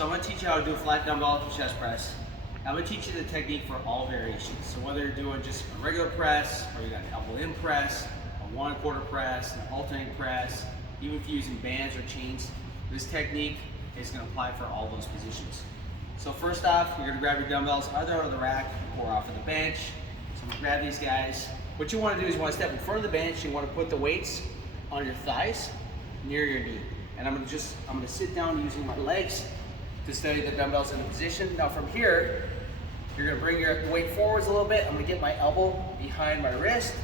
So I'm going to teach you how to do a flat dumbbell chest press. I'm going to teach you the technique for all variations. So whether you're doing just a regular press, or you got an elbow in press, a 1/4 press, an alternating press, even if you're using bands or chains, this technique is going to apply for all those positions. So first off, you're going to grab your dumbbells either out of the rack or off of the bench. So I'm going to grab these guys. What you want to do is you want to step in front of the bench. You want to put the weights on your thighs near your knee. And I'm going to sit down using my legs to steady the dumbbells into position. Now from here, you're going to bring your weight forwards a little bit. I'm going to get my elbow behind my wrist,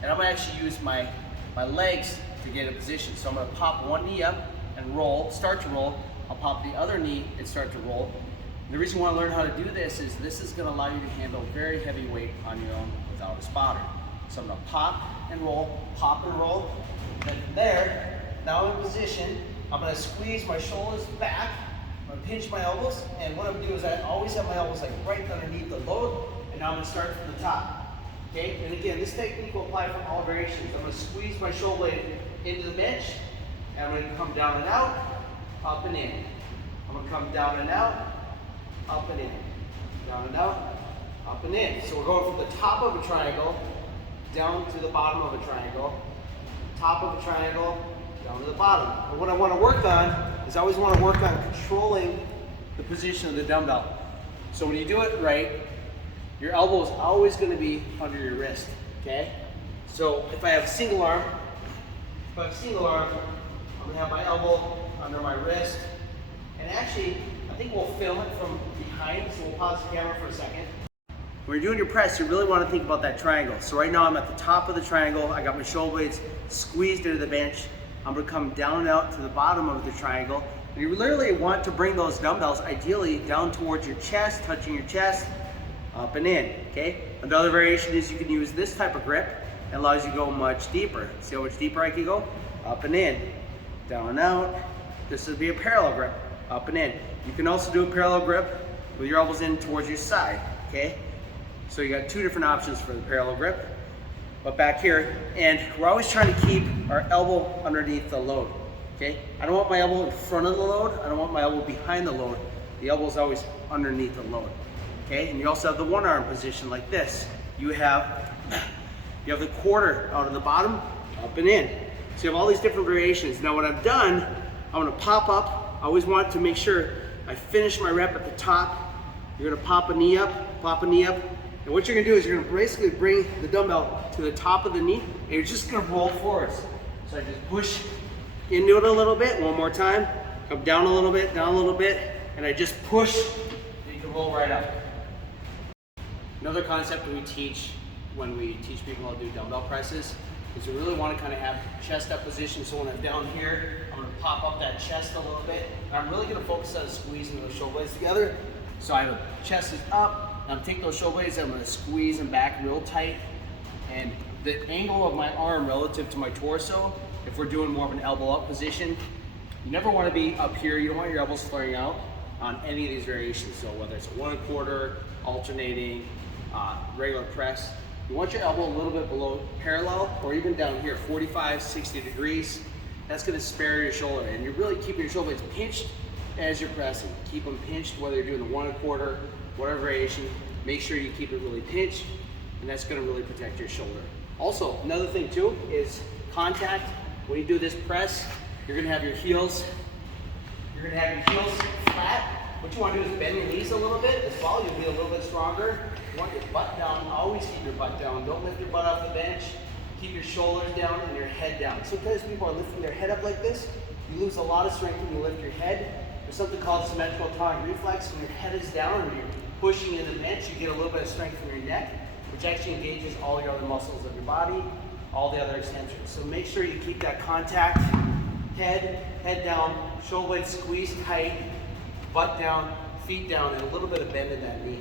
and I'm going to actually use my legs to get in position. So I'm going to pop one knee up and roll, start to roll. I'll pop the other knee and start to roll. And the reason you want to learn how to do this is going to allow you to handle very heavy weight on your own without a spotter. So I'm going to pop and roll, then from there, now I'm in position, I'm going to squeeze my shoulders back, I'm going to pinch my elbows, and what I'm going to do is I always have my elbows like right underneath the load, and now I'm going to start from the top. Okay, and again, this technique will apply for all variations. I'm going to squeeze my shoulder blade into the bench, and I'm going to come down and out, up and in. I'm going to come down and out, up and in. Down and out, up and in. So we're going from the top of a triangle down to the bottom of a triangle, top of a triangle, down to the bottom. And what I want to work on is I always want to work on controlling the position of the dumbbell. So when you do it right, your elbow is always going to be under your wrist, okay? So if I have a single arm, I'm going to have my elbow under my wrist. And actually, I think we'll film it from behind, so we'll pause the camera for a second. When you're doing your press, you really want to think about that triangle. So right now I'm at the top of the triangle. I got my shoulder blades squeezed into the bench. I'm going to come down and out to the bottom of the triangle. And you literally want to bring those dumbbells ideally down towards your chest, touching your chest, up and in, okay? Another variation is you can use this type of grip. It allows you to go much deeper. See how much deeper I can go? Up and in, down and out. This would be a parallel grip, up and in. You can also do a parallel grip with your elbows in towards your side, okay? So you got two different options for the parallel grip. But back here, and we're always trying to keep our elbow underneath the load, okay? I don't want my elbow in front of the load. I don't want my elbow behind the load. The elbow is always underneath the load, okay? And you also have the one arm position like this. You have the quarter out of the bottom, up and in. So you have all these different variations. Now what I've done, I'm gonna pop up. I always want to make sure I finish my rep at the top. You're gonna pop a knee up, and what you're gonna do is you're gonna basically bring the dumbbell to the top of the knee, and you're just gonna roll forwards. So I just push into it a little bit, one more time, come down a little bit, and I just push, and you can roll right up. Another concept that we teach when we teach people how to do dumbbell presses is we really want to kind of have chest up position. So when I'm down here, I'm going to pop up that chest a little bit. And I'm really going to focus on squeezing those shoulder blades together. So I have a chest is up, and I'm taking those shoulder blades, and I'm going to squeeze them back real tight. And the angle of my arm relative to my torso, if we're doing more of an elbow up position, you never want to be up here. You don't want your elbows flaring out on any of these variations. So whether it's a 1/4, alternating, regular press, you want your elbow a little bit below parallel, or even down here, 45, 60 degrees. That's going to spare your shoulder, and you're really keeping your shoulder blades pinched as you're pressing. Keep them pinched, whether you're doing the 1/4, whatever variation. Make sure you keep it really pinched, and that's going to really protect your shoulder. Also, another thing too is contact. When you do this press, you're going to have your heels. Flat. What you want to do is bend your knees a little bit as well. You'll be a little bit stronger. You want your butt down. Always keep your butt down. Don't lift your butt off the bench. Keep your shoulders down and your head down. Sometimes people are lifting their head up like this. You lose a lot of strength when you lift your head. There's something called symmetrical towing reflex. When your head is down and you're pushing in the bench, you get a little bit of strength from your neck, which actually engages all your other muscles of your body, all the other extensions. So make sure you keep that contact. Head down, shoulder blades squeezed tight, butt down, feet down, and a little bit of bend in that knee.